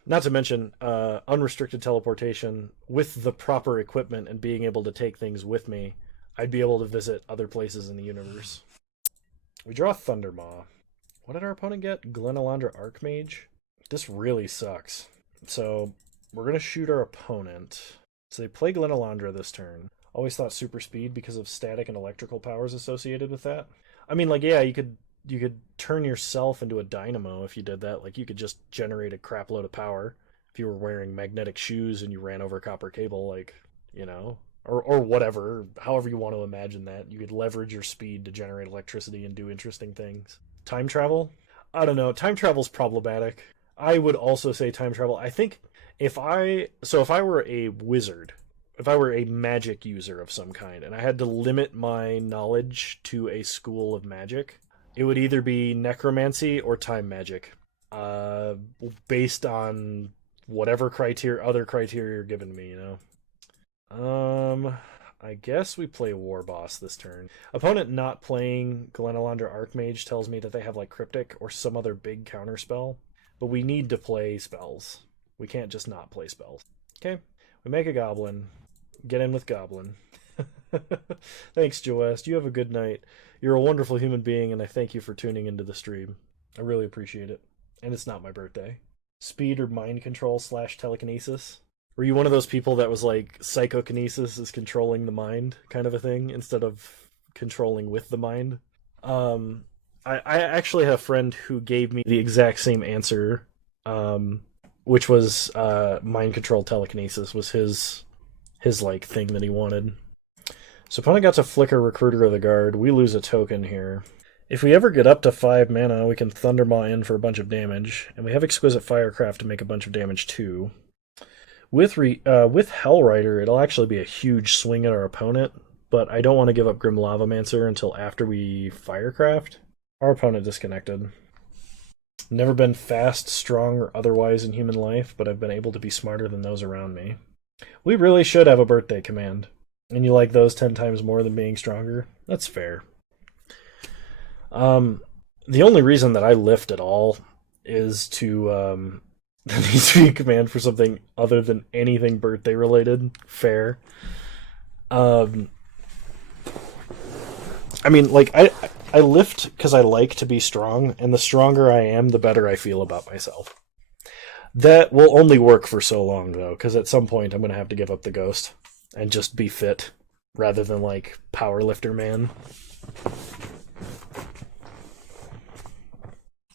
Not to mention, unrestricted teleportation with the proper equipment and being able to take things with me, I'd be able to visit other places in the universe. We draw Thundermaw. What did our opponent get? Glenalandra Archmage? This really sucks. So, we're going to shoot our opponent. So they play Glenalandra this turn. Always thought super speed because of static and electrical powers associated with that. I mean, like, yeah, you could turn yourself into a dynamo if you did that. Like, you could just generate a crap load of power if you were wearing magnetic shoes and you ran over copper cable, like, you know, or whatever, however you want to imagine that. You could leverage your speed to generate electricity and do interesting things. Time travel? I don't know. Time travel's problematic. I would also say time travel. I think if I were a wizard, if I were a magic user of some kind, and I had to limit my knowledge to a school of magic, it would either be necromancy or time magic, uh, based on whatever other criteria you're giving me. I guess we play War Boss this turn. Opponent not playing Glenalandra Archmage tells me that they have like Cryptic or some other big counterspell, but we need to play spells. We can't just not play spells. Okay, we make a Goblin. Get in with Goblin. Thanks, Joe West. You have a good night. You're a wonderful human being, and I thank you for tuning into the stream. I really appreciate it. And it's not my birthday. Speed or mind control / telekinesis? Were you one of those people that was like psychokinesis is controlling the mind kind of a thing instead of controlling with the mind? I actually have a friend who gave me the exact same answer, which was mind control telekinesis was his like thing that he wanted. So opponent got to flicker Recruiter of the Guard. We lose a token here. If we ever get up to 5 mana, we can Thundermaw in for a bunch of damage, and we have Exquisite Firecraft to make a bunch of damage too. With Hellrider, it'll actually be a huge swing at our opponent, but I don't want to give up Grim Lavamancer until after we Firecraft. Our opponent disconnected. Never been fast, strong, or otherwise in human life, but I've been able to be smarter than those around me. We really should have a birthday command. And you like those 10 times more than being stronger? That's fair. The only reason that I lift at all is to there needs to be a command for something other than anything birthday related. Fair. I mean, like I lift because I like to be strong, and the stronger I am, the better I feel about myself. That will only work for so long, though, because at some point I'm going to have to give up the ghost and just be fit rather than like powerlifter man.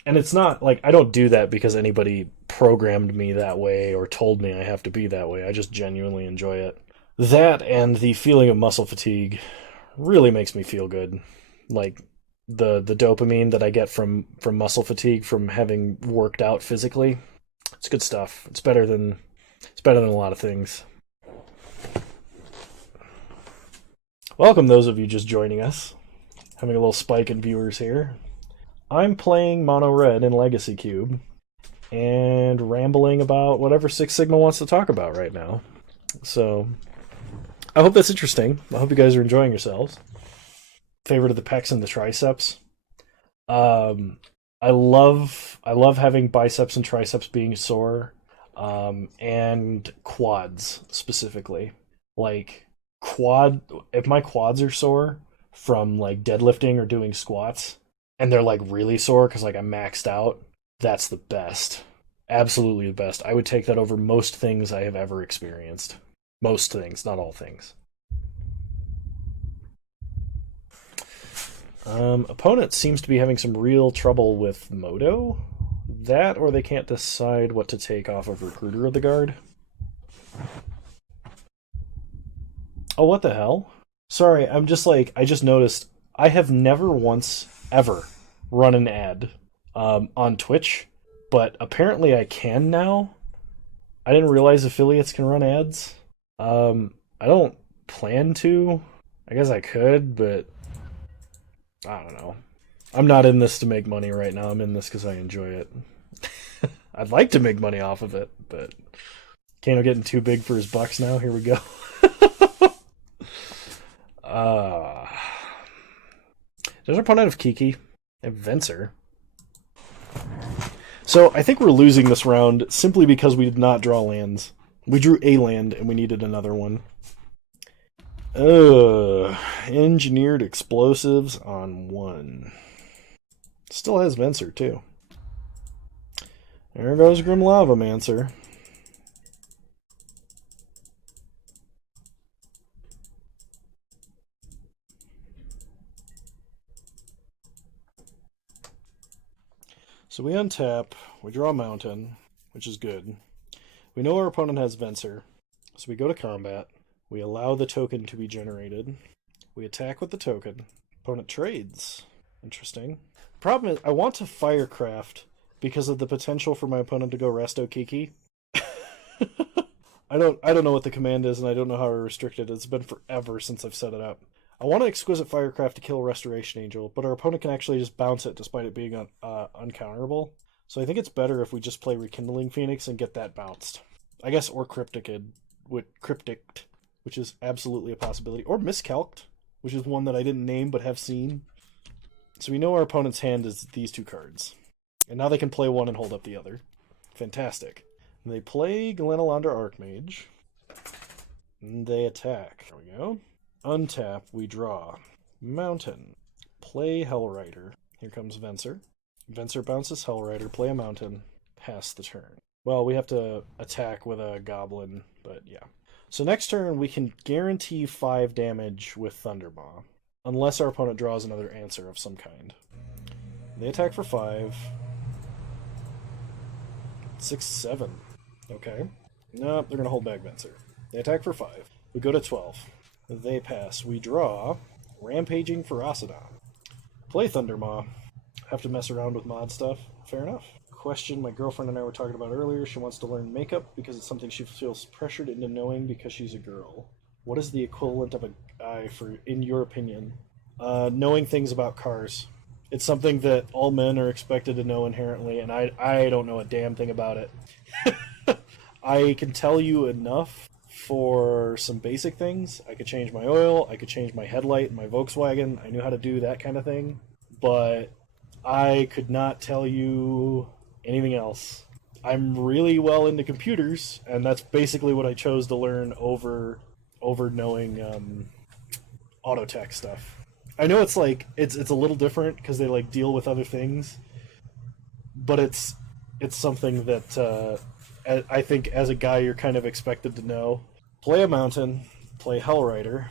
And it's not like I don't do that because anybody programmed me that way or told me I have to be that way. I just genuinely enjoy it. That and the feeling of muscle fatigue really makes me feel good. Like the dopamine that I get from muscle fatigue from having worked out physically. It's good stuff. It's better than a lot of things. Welcome those of you just joining us. Having a little spike in viewers here. I'm playing Mono Red in Legacy Cube and rambling about whatever Six Sigma wants to talk about right now. So I hope that's interesting. I hope you guys are enjoying yourselves. Favorite of the pecs and the triceps. I love having biceps and triceps being sore, and quads specifically. Like if my quads are sore from like deadlifting or doing squats, and they're like really sore because like I'm maxed out, that's the best. Absolutely the best. I would take that over most things I have ever experienced. Most things, not all things. Opponent seems to be having some real trouble with Moto. That, or they can't decide what to take off of Recruiter of the Guard. Oh, what the hell? Sorry, I'm just like, I just noticed I have never once, ever, run an ad on Twitch, but apparently I can now. I didn't realize affiliates can run ads. I don't plan to. I guess I could, but I don't know. I'm not in this to make money right now. I'm in this because I enjoy it. I'd like to make money off of it, but Kano getting too big for his bucks now. Here we go. Does our opponent have Kiki? And Venser. So I think we're losing this round simply because we did not draw lands. We drew a land and we needed another one. Engineered explosives on 1. Still has Venser too. There goes Grim Lavamancer. So we untap, we draw a mountain, which is good. We know our opponent has Venser, so we go to combat. We allow the token to be generated. We attack with the token. Opponent trades. Interesting. Problem is, I want to Firecraft because of the potential for my opponent to go Resto Kiki. I don't know what the command is, and I don't know how to restrict it. It's been forever since I've set it up. I want to Exquisite Firecraft to kill Restoration Angel, but our opponent can actually just bounce it despite it being uncounterable. So I think it's better if we just play Rekindling Phoenix and get that bounced. I guess, or Cryptic, which is absolutely a possibility. Or Miscalced, which is one that I didn't name but have seen. So we know our opponent's hand is these two cards. And now they can play one and hold up the other. Fantastic. And they play Glenalandra Archmage. And they attack. There we go. Untap, we draw. Mountain. Play Hellrider. Here comes Venser. Venser bounces Hellrider, play a mountain, pass the turn. Well, we have to attack with a goblin, but yeah. So next turn, we can guarantee 5 damage with Thundermaw, unless our opponent draws another answer of some kind. They attack for 5. 6, 7. Okay. Nope, they're going to hold back Venser. They attack for 5. We go to 12. They pass. We draw. Rampaging Ferocidon. Play Thundermaw. Have to mess around with mod stuff. Fair enough. Question my girlfriend and I were talking about earlier. She wants to learn makeup because it's something she feels pressured into knowing because she's a girl. What is the equivalent of a guy for, in your opinion? Knowing things about cars. It's something that all men are expected to know inherently, and I don't know a damn thing about it. I can tell you enough for some basic things. I could change my oil, I could change my headlight in my Volkswagen. I knew how to do that kind of thing, but I could not tell you anything else. I'm really well into computers, and that's basically what I chose to learn over knowing auto tech stuff. I know it's like it's a little different because they like deal with other things, but it's something that I think as a guy you're kind of expected to know. Play a mountain, play Hellrider.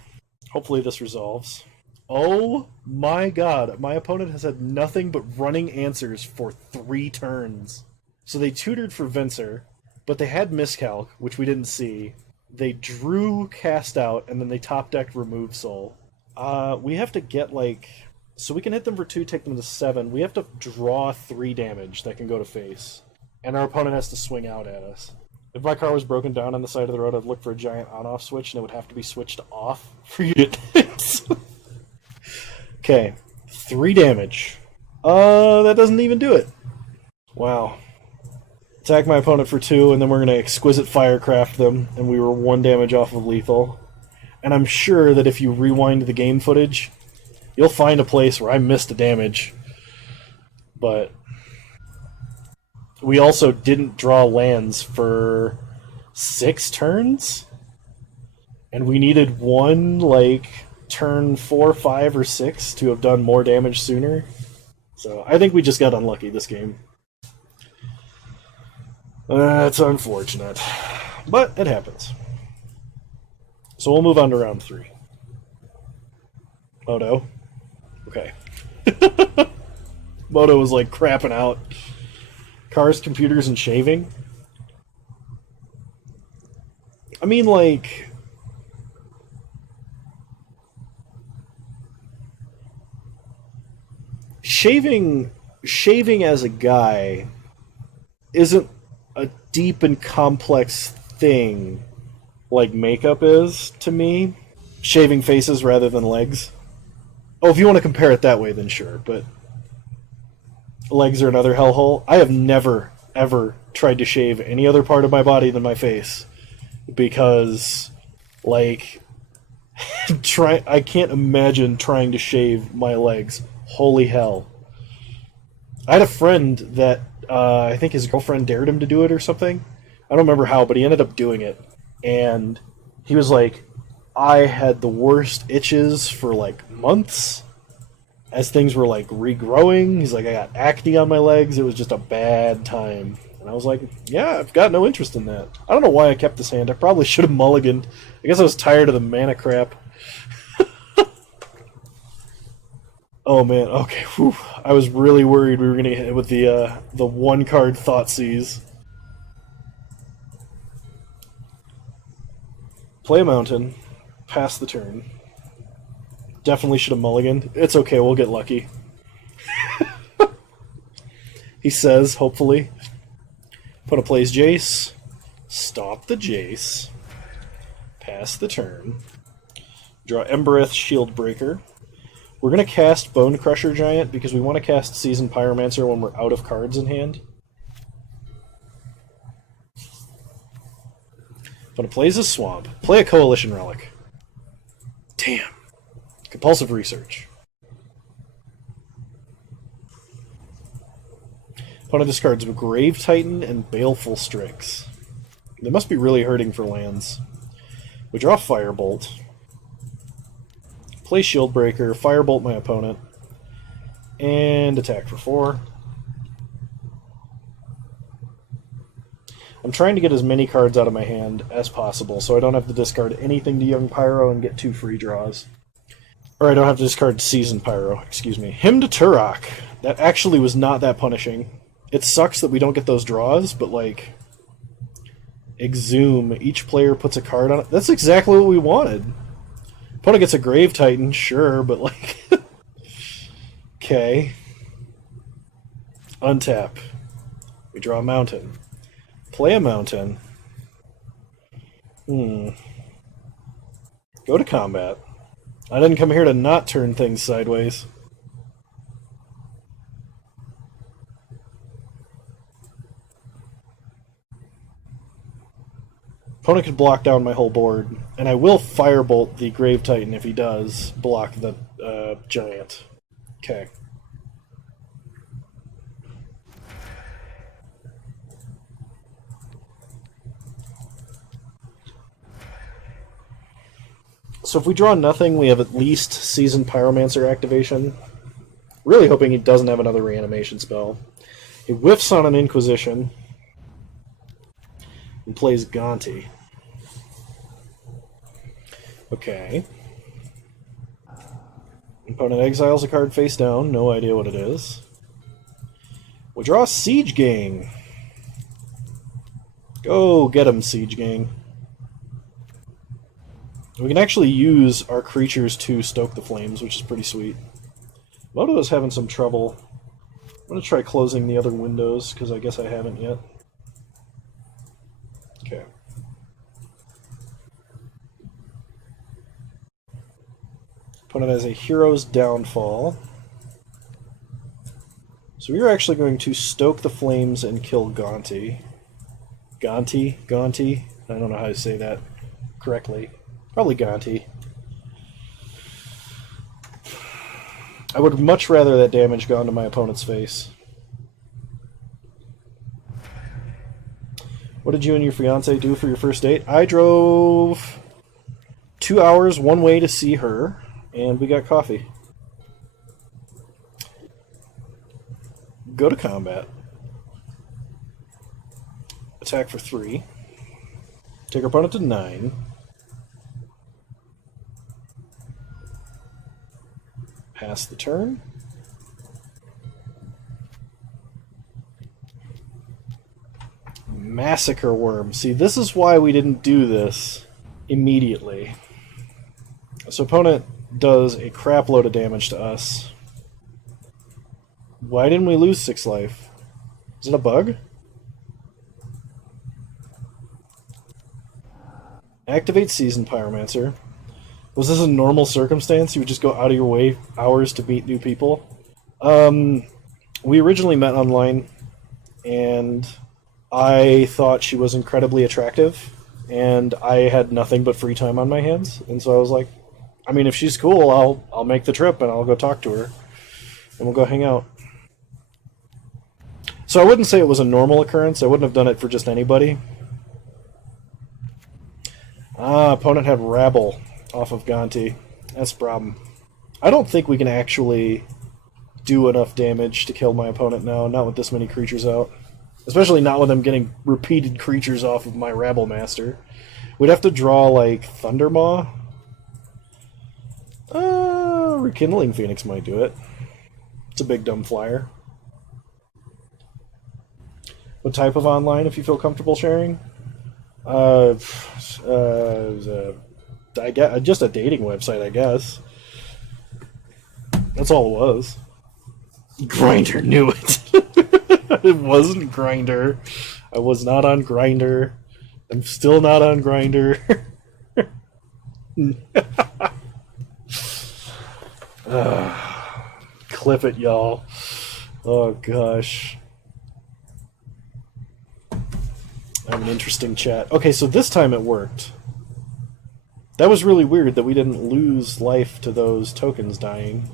Hopefully this resolves. Oh my god, my opponent has had nothing but running answers for 3 turns. So they tutored for Venser, but they had Miscalc, which we didn't see. They drew Cast Out, and then they top-decked Remove Soul. We have to get, like... So we can hit them for 2, take them to 7. We have to draw 3 damage that can go to face. And our opponent has to swing out at us. If my car was broken down on the side of the road, I'd look for a giant on-off switch, and it would have to be switched off for you to... Okay, 3 damage. That doesn't even do it. Wow. Attack my opponent for 2, and then we're going to Exquisite Firecraft them, and we were 1 damage off of lethal. And I'm sure that if you rewind the game footage, you'll find a place where I missed a damage. But we also didn't draw lands for 6 turns? And we needed 1, like... turn 4, 5, or 6 to have done more damage sooner. So I think we just got unlucky this game. It's unfortunate. But it happens. So we'll move on to round 3. Moto. Okay. Moto was like crapping out. Cars, computers, and shaving. I mean, like... Shaving as a guy isn't a deep and complex thing like makeup is to me. Shaving faces rather than legs. Oh, if you want to compare it that way, then sure, but legs are another hellhole. I have never, ever tried to shave any other part of my body than my face because, like, I can't imagine trying to shave my legs. Holy hell. I had a friend that I think his girlfriend dared him to do it or something. I don't remember how, but he ended up doing it. And he was like, I had the worst itches for like months as things were like regrowing. He's like, I got acne on my legs. It was just a bad time. And I was like, yeah, I've got no interest in that. I don't know why I kept this hand. I probably should have mulliganed. I guess I was tired of the mana crap. Oh man, okay. Whew. I was really worried we were going to get hit with the 1-card Thoughtseize. Play a mountain. Pass the turn. Definitely should have mulliganed. It's okay, we'll get lucky. he says, hopefully. Opponent plays Jace. Stop the Jace. Pass the turn. Draw Embereth Shieldbreaker. We're going to cast Bone Crusher Giant because we want to cast Seasoned Pyromancer when we're out of cards in hand. Opponent plays a Swamp. Play a Coalition Relic. Damn. Compulsive Research. Opponent discards Grave Titan and Baleful Strix. They must be really hurting for lands. We draw Firebolt. Play Shieldbreaker, Firebolt my opponent, and attack for 4. I'm trying to get as many cards out of my hand as possible so I don't have to discard anything to Young Pyro and get 2 free draws. Or I don't have to discard Seasoned Pyro, excuse me. Hymn to Turok. That actually was not that punishing. It sucks that we don't get those draws, but like... Exhume. Each player puts a card on it. That's exactly what we wanted. Opponent gets a Grave Titan, sure, but like... Okay. Untap. We draw a Mountain. Play a Mountain. Go to combat. I didn't come here to not turn things sideways. Opponent could block down my whole board, and I will Firebolt the Grave Titan if he does block the Giant. Okay. So if we draw nothing, we have at least Seasoned Pyromancer activation. Really hoping he doesn't have another reanimation spell. He whiffs on an Inquisition and plays Gonti. Okay. Opponent exiles a card face down, no idea what it is. We draw Siege Gang. Go get him, Siege Gang. We can actually use our creatures to stoke the flames, which is pretty sweet. Moto is having some trouble. I'm going to try closing the other windows, because I guess I haven't yet. Okay. Opponent has a Hero's Downfall. So we are actually going to stoke the flames and kill Gonti. Gonti? I don't know how to say that correctly. Probably Gonti. I would much rather that damage gone to my opponent's face. What did you and your fiancé do for your first date? I drove 2 hours one way to see her, and we got coffee. Go to combat. Attack for 3. Take our opponent to 9. Pass the turn. Massacre Worm. See, this is why we didn't do this immediately. So opponent does a crap load of damage to us. Why didn't we lose 6 life? Is it a bug? Activate Seasoned Pyromancer. Was this a normal circumstance? You would just go out of your way hours to meet new people? We originally met online, and I thought she was incredibly attractive, and I had nothing but free time on my hands, and so I was like, I mean, if she's cool, I'll make the trip, and I'll go talk to her, and we'll go hang out. So I wouldn't say it was a normal occurrence. I wouldn't have done it for just anybody. Opponent had Rabble off of Gonti. That's a problem. I don't think we can actually do enough damage to kill my opponent now, not with this many creatures out. Especially not with them getting repeated creatures off of my Rabble Master. We'd have to draw, like, Thundermaw. Rekindling Phoenix might do it. It's a big dumb flyer. What type of online, if you feel comfortable sharing? Just a dating website, I guess. That's all it was. Grinder knew it. It wasn't Grinder. I was not on Grinder. I'm still not on Grinder. Clip it, y'all. Oh gosh. I have an interesting chat. Okay, so this time it worked. That was really weird that we didn't lose life to those tokens dying.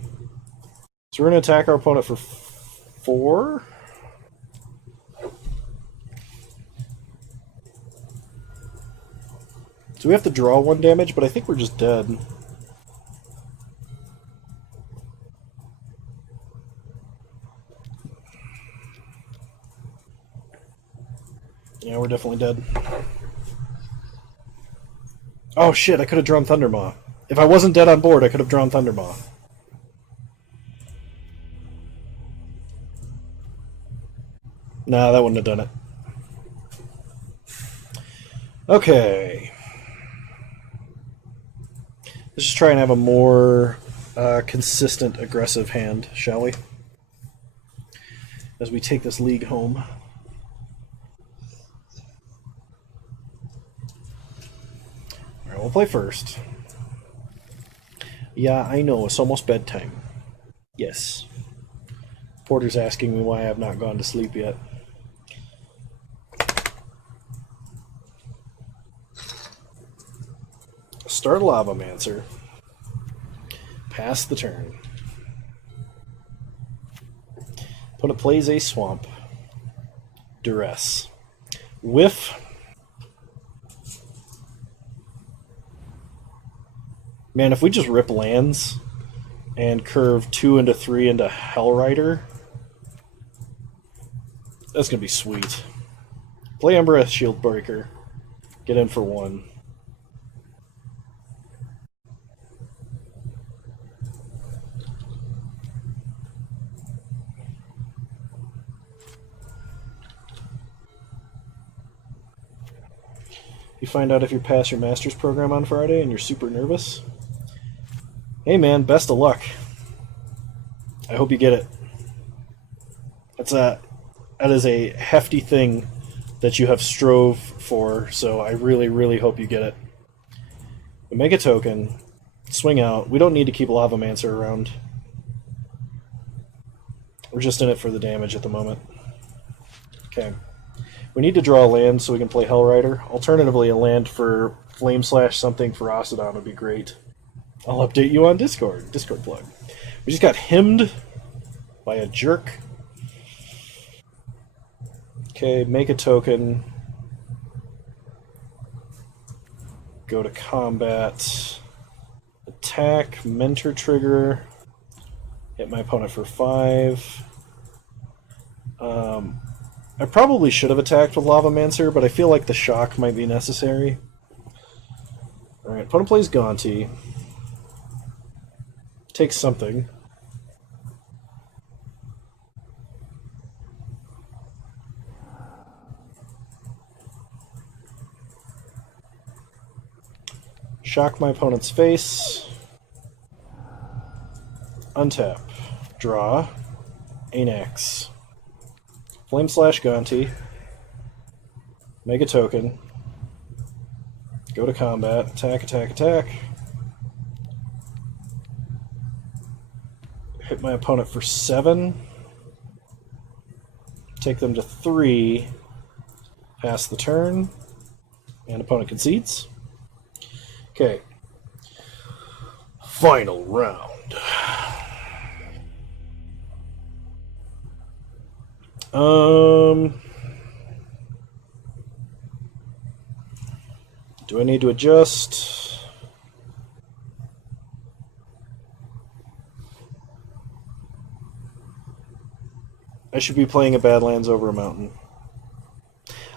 So we're going to attack our opponent for 4? So we have to draw 1 damage, but I think we're just dead. Yeah, we're definitely dead. Oh shit, I could have drawn Thundermaw. If I wasn't dead on board, I could have drawn Thundermaw. Nah, that wouldn't have done it. Okay. Let's just try and have a more consistent, aggressive hand, shall we? As we take this league home. Alright, we'll play first. Yeah, I know, it's almost bedtime. Yes. Porter's asking me why I have not gone to sleep yet. Start Lavamancer. Pass the turn. Opponent plays a Swamp. Duress. Whiff. Man, if we just rip lands and curve 2 into 3 into Hellrider, that's going to be sweet. Play Ember Shieldbreaker. Get in for 1. You find out if you pass your master's program on Friday and you're super nervous. Hey man, best of luck. I hope you get it. That is a hefty thing that you have strove for, so I really, really hope you get it. We make a token, swing out. We don't need to keep Lavamancer around. We're just in it for the damage at the moment. Okay. We need to draw a land so we can play Hellrider. Alternatively, a land for Flame Slash something for Occidon would be great. I'll update you on Discord. Discord plug. We just got hemmed by a jerk. Okay, make a token. Go to combat. Attack, Mentor Trigger. Hit my opponent for 5. I probably should have attacked with Lavamancer, but I feel like the shock might be necessary. Alright, opponent plays Gaunty. Takes something. Shock my opponent's face. Untap. Draw. Anax. Flame Slash Gaunty. Make a token. Go to combat. Attack, attack, attack. Hit my opponent for 7. Take them to 3. Pass the turn. And opponent concedes. Okay. Final round. Do I need to adjust? I should be playing a Badlands over a mountain.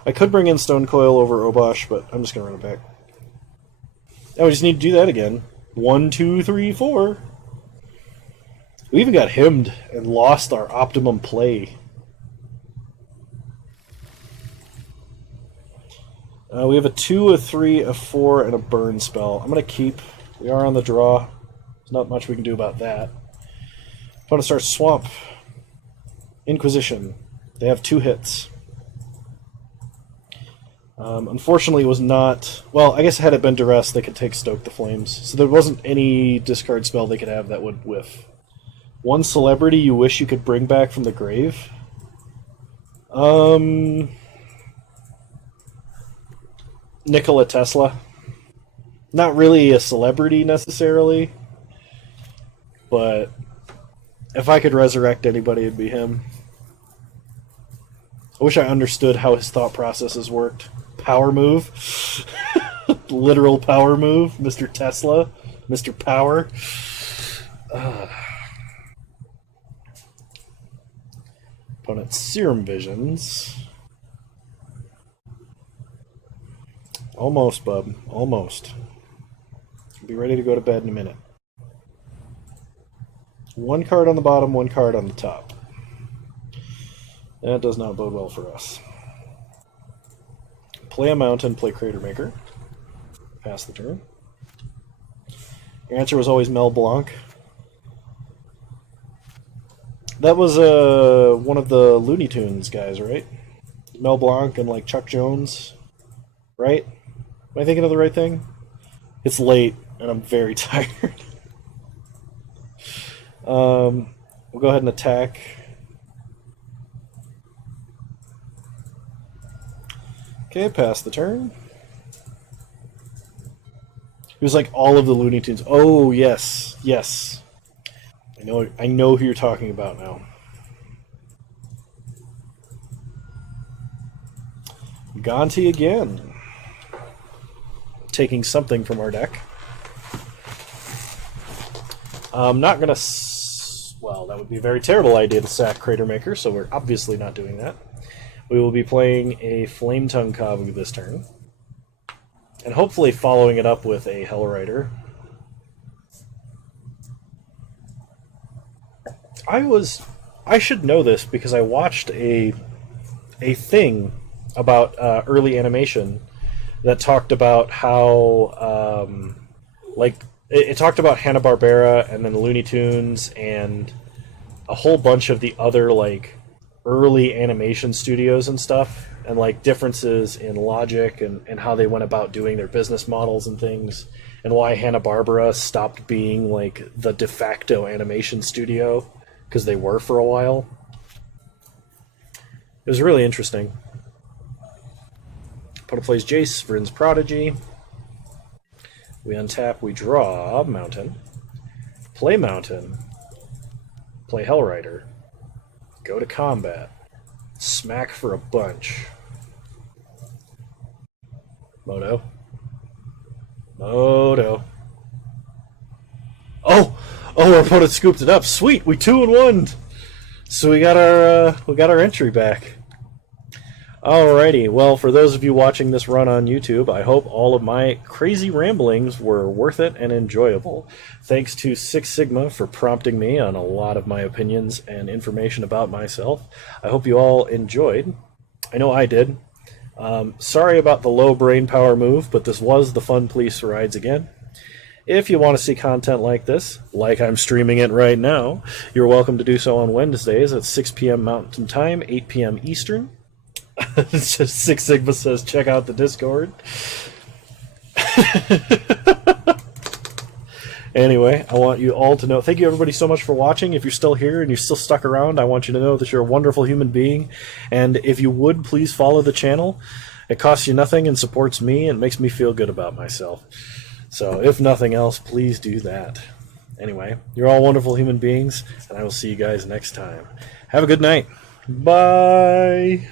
I could bring in Stone Coil over Obosh, but I'm just going to run it back. Oh, we just need to do that again. 1, 2, 3, 4. We even got hemmed and lost our optimum play. We have a 2, a 3, a 4, and a burn spell. I'm going to keep. We are on the draw. There's not much we can do about that. Opponent starts Swamp. Inquisition. They have 2 hits. Unfortunately, it was not... Well, I guess had it been Duress, they could take Stoke the Flames. So there wasn't any discard spell they could have that would whiff. One celebrity you wish you could bring back from the grave? Nikola Tesla. Not really a celebrity, necessarily. But if I could resurrect anybody, it'd be him. I wish I understood how his thought processes worked. Power move. Literal power move. Mr. Tesla. Mr. Power. Opponent Serum Visions. Almost, bub. Almost. Be ready to go to bed in a minute. 1 card on the bottom, 1 card on the top. That does not bode well for us. Play a mountain, play Crater Maker. Pass the turn. Your answer was always Mel Blanc. That was one of the Looney Tunes guys, right? Mel Blanc and like Chuck Jones, right? Am I thinking of the right thing? It's late and I'm very tired. We'll go ahead and attack. Okay, pass the turn. It was like all of the Looney Tunes. Oh yes, yes. I know who you're talking about now. Gonti again. Taking something from our deck. I'm not gonna... Well, that would be a very terrible idea to sack Crater Maker, so we're obviously not doing that. We will be playing a Flame Tongue Kavu this turn. And hopefully following it up with a Hellrider. I should know this because I watched a thing about early animation that talked about how it talked about Hanna-Barbera and then Looney Tunes and a whole bunch of the other like early animation studios and stuff, and like differences in logic and how they went about doing their business models and things, and why Hanna-Barbera stopped being like the de facto animation studio, because they were for a while. It was really interesting. Opponent plays Jace, Vryn's Prodigy. We untap, we draw Mountain. Play Mountain. Play Hellrider. Go to combat. Smack for a bunch. Moto. Moto. Oh! Oh, our opponent scooped it up. Sweet, we 2-1. So we got our entry back. Alrighty, well, for those of you watching this run on YouTube, I hope all of my crazy ramblings were worth it and enjoyable. Thanks to Six Sigma for prompting me on a lot of my opinions and information about myself. I hope you all enjoyed. I know I did. Sorry about the low brain power move, but this was the Fun Police Rides again. If you want to see content like this, like I'm streaming it right now, you're welcome to do so on Wednesdays at 6 p.m. Mountain Time, 8 p.m. Eastern. It's just Six Sigma says, check out the Discord. Anyway, I want you all to know, thank you everybody so much for watching. If you're still here and you're still stuck around, I want you to know that you're a wonderful human being. And if you would, please follow the channel. It costs you nothing and supports me and makes me feel good about myself. So if nothing else, please do that. Anyway, you're all wonderful human beings, and I will see you guys next time. Have a good night. Bye.